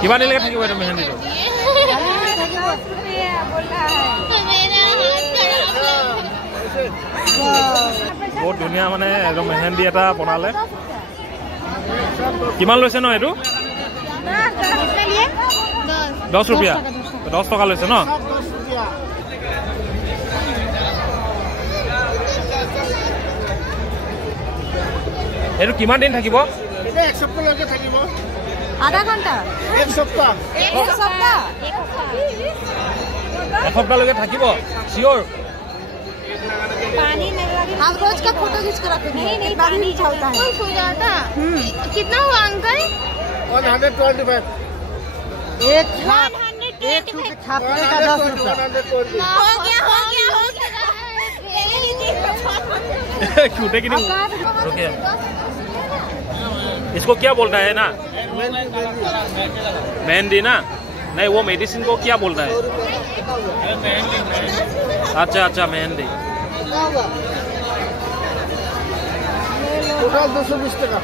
কিমান দিনলৈকে থাকিব এইটো মেহেন্দিটো? বহুত ধুনীয়া মানে একদম মেহেন্দি এটা বনালে। কিমান লৈছে ন এইটো? 10 रुपया 10 টকা লৈছে ন? এইটো কিমান দিন থাকিব? এটা এক সপ্তাহলৈকে থাকিব। আধা ঘন্টা? এক সপ্তাহ। এক সপ্তাহ? এক সপ্তাহলৈকে থাকিব শিওর? पानी नहीं लगे। हम रोज का फोटो खींच कर रखते हैं। नहीं पानी नहीं चलता है। हो जाता। कितना हुआ अंकल? 125। एक छाप छापने का 10 रुपया। हो गया। छूटे की नहीं? रुकिए, इसको क्या बोलता है ना? मेहंदी ना? नहीं, वो मेडिसिन को क्या बोलता है? अच्छा मेहंदी। टोटल 220 টাকা।